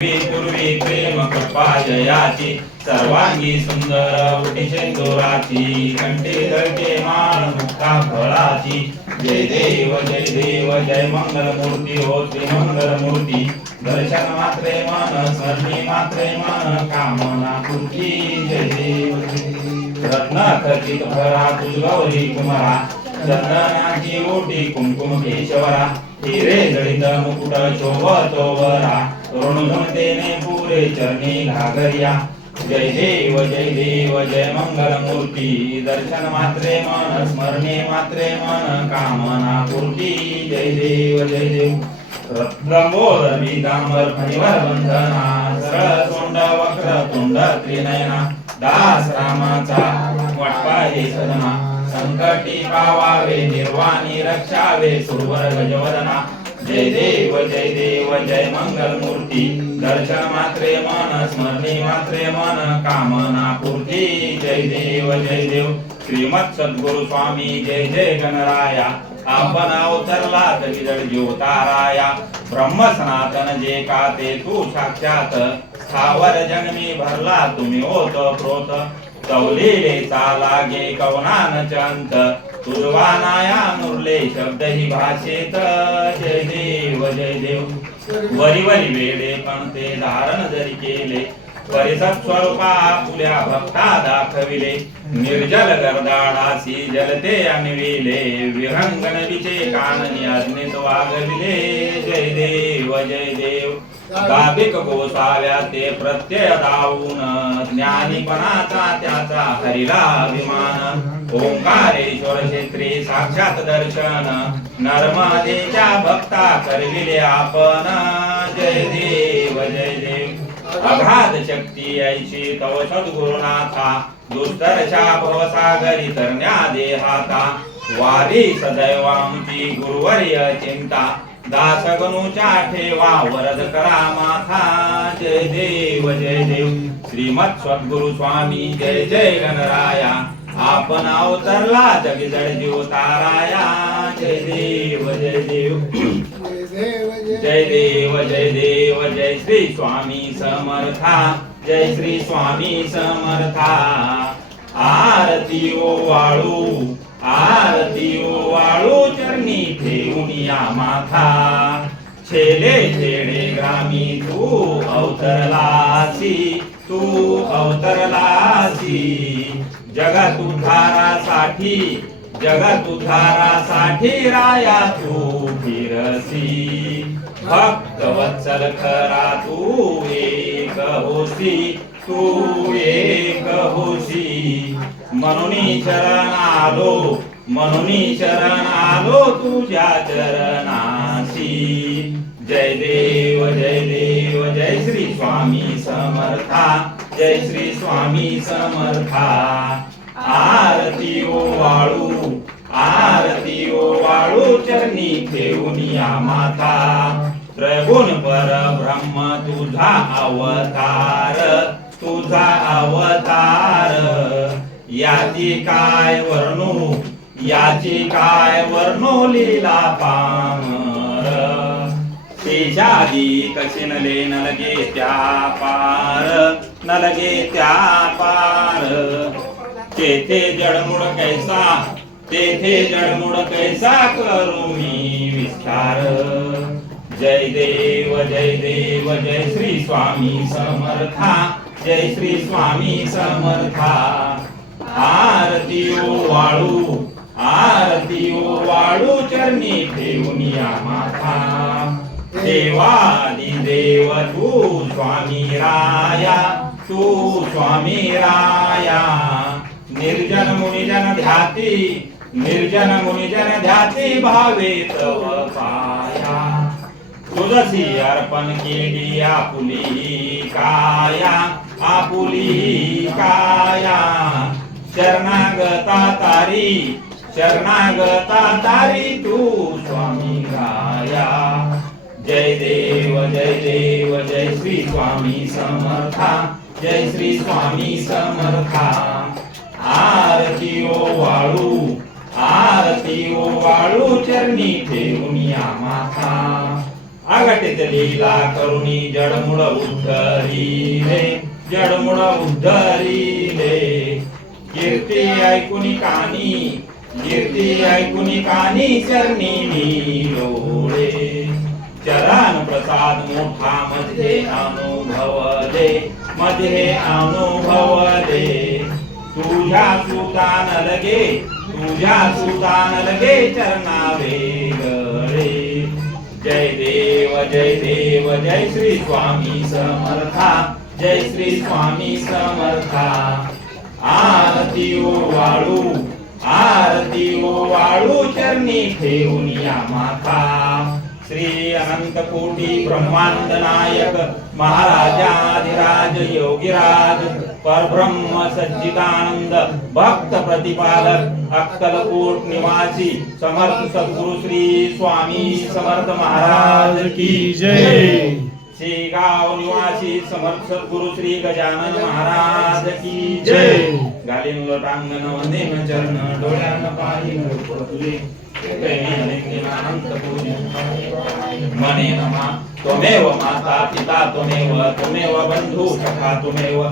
पूर्वी प्रेम कृपाजयाची सर्वांगी सुंदर उटी शेंदुराची कंठी धरके मान मुक्ता फळाची जय देव जय मंगल मूर्ती हो श्री मंगल मूर्ती दर्शन मात्रे मन स्मरणी मात्रे मन कामना पूर्ती जय देव रत्न खचित भरा तुझ गौरी कुमारा चंदनाची ओटी कुमकुम केशवरा हिरे जडित मुकुट शोभतोवरा ऋणधुमतेने पुरे चरणी घागरिया जय देव जय मंगल मूर्ती दर्शन मात्रे मन स्मरणे मात्रे मन कामना पूर्ती जय देव रत्नंबोर विदांबर फणीवर बंधना सरळ सोंड वक्र तोंड त्रिनयना दास रामाचा वाटपा हे सदना संकटी पावावे निर्वाणी रक्षावे सुरवर गजवदना जय देव जय मंगल मूर्ती दर्शन मात्रे मन स्मरणी मात्रे मन कामना पूर्ती जय देव श्रीमत् सद्गुरु स्वामी जय गणराया आपण अवतरला विजड ज्योताराया ब्रह्म सनातन जे का ते तू साक्षात स्थावर जन्मी भरला तुम्ही ओत प्रोत तवलेले लागे कवनान चंत तुर्वानाया मुरले शब्द ही भाषेत जय देव वरी वेडे पण ते धारण जरी केले परिसत स्वरूपा फुल्या भक्ता दाखविले निर्जल गर्दाडासी जलते अन्विले विहंगन विचे काननी अग्नित वागविले जय देव गाभिक गोसाव्या ते प्रत्यय दावून ज्ञानीपणाचा त्याचा हरिला अभिमान ओंकारेश्वर क्षेत्री साक्षात दर्शन नर्मदेच्या भक्ता करविले आपण जय देव अगाध शक्ती ऐशी तव सद्गुरुनाथा दुस्तरशा भवसागरी तरण्या देहाता वारी सदैव आमची गुरुवर्य चिंता दास गणूच्या ठेवा वरद करा माथा जय देव श्रीमत् सद्गुरु स्वामी जय गणराया आपण अवतरला जगजड ज्योताराया जय देव जय श्री स्वामी समर्था जय श्री स्वामी समर्था आरती ओ वाळू चरणी ठेवून या माथा छेले छेडे ग्रामी तू अवतरलासी जगत उद्धारासाठी राया तू फिरसी भक्त वत्सल खरा तू एक होसी म्हणून शरण आलो तुझ्या चरणासी जय देव जय श्री स्वामी समर्था जय श्री स्वामी समर्था आरती ओ वाळू चरणी ठेवून या माता त्रिगुण परब्रह्म तुझा अवतार याची काय वर्णू लीला पामर शेषादी कसे नलगे त्या पार तेथे जडमुड कैसा करू मी विस्तार जय देव जय श्री स्वामी समर्था जय श्री स्वामी समर्था आरती ओ वाळू चरणी ठेवून या माथा देवादी देव तू स्वामी राया निर्जन मुनिजन ध्याती भावे तव पाया तुझसी अर्पण केली आपुली काया शरणागता तारी तू स्वामी राया जय देव जय श्री स्वामी समर्था जय श्री स्वामी समर्था आरती ओ वाळू चरणी ठेवून या माथा अघटित लीला करुणी जडमुळ उद्धरिले जडमुळ उद्धरिले कीर्ती ऐकुनी कानी चरणी लोळे चरण प्रसाद मोठा मध्ये अनुभवले तुझ्या सुतान लगे चरणा वेगळे जय देव जय श्री स्वामी समर्था जय श्री स्वामी समर्था आरती ओ वाळू चरणी ठेवून या माथा श्री अनंत कोटी ब्रह्मांड नायक महाराजाधिराज योगीराज परब्रह्म सच्चिदानंद भक्त प्रतिपालक अक्कलकोट निवासी समर्थ सद्गुरु श्री स्वामी समर्थ महाराज की जय शेगाव निवासी समर्थ सद्गुरु श्री गजानन महाराज की जय गालीन लोटांगण वंदेन चरण डोळ्यान पाहिन तुले मने नमा त्वमेव माता पिता त्वमेव बंधू सखा त्वमेव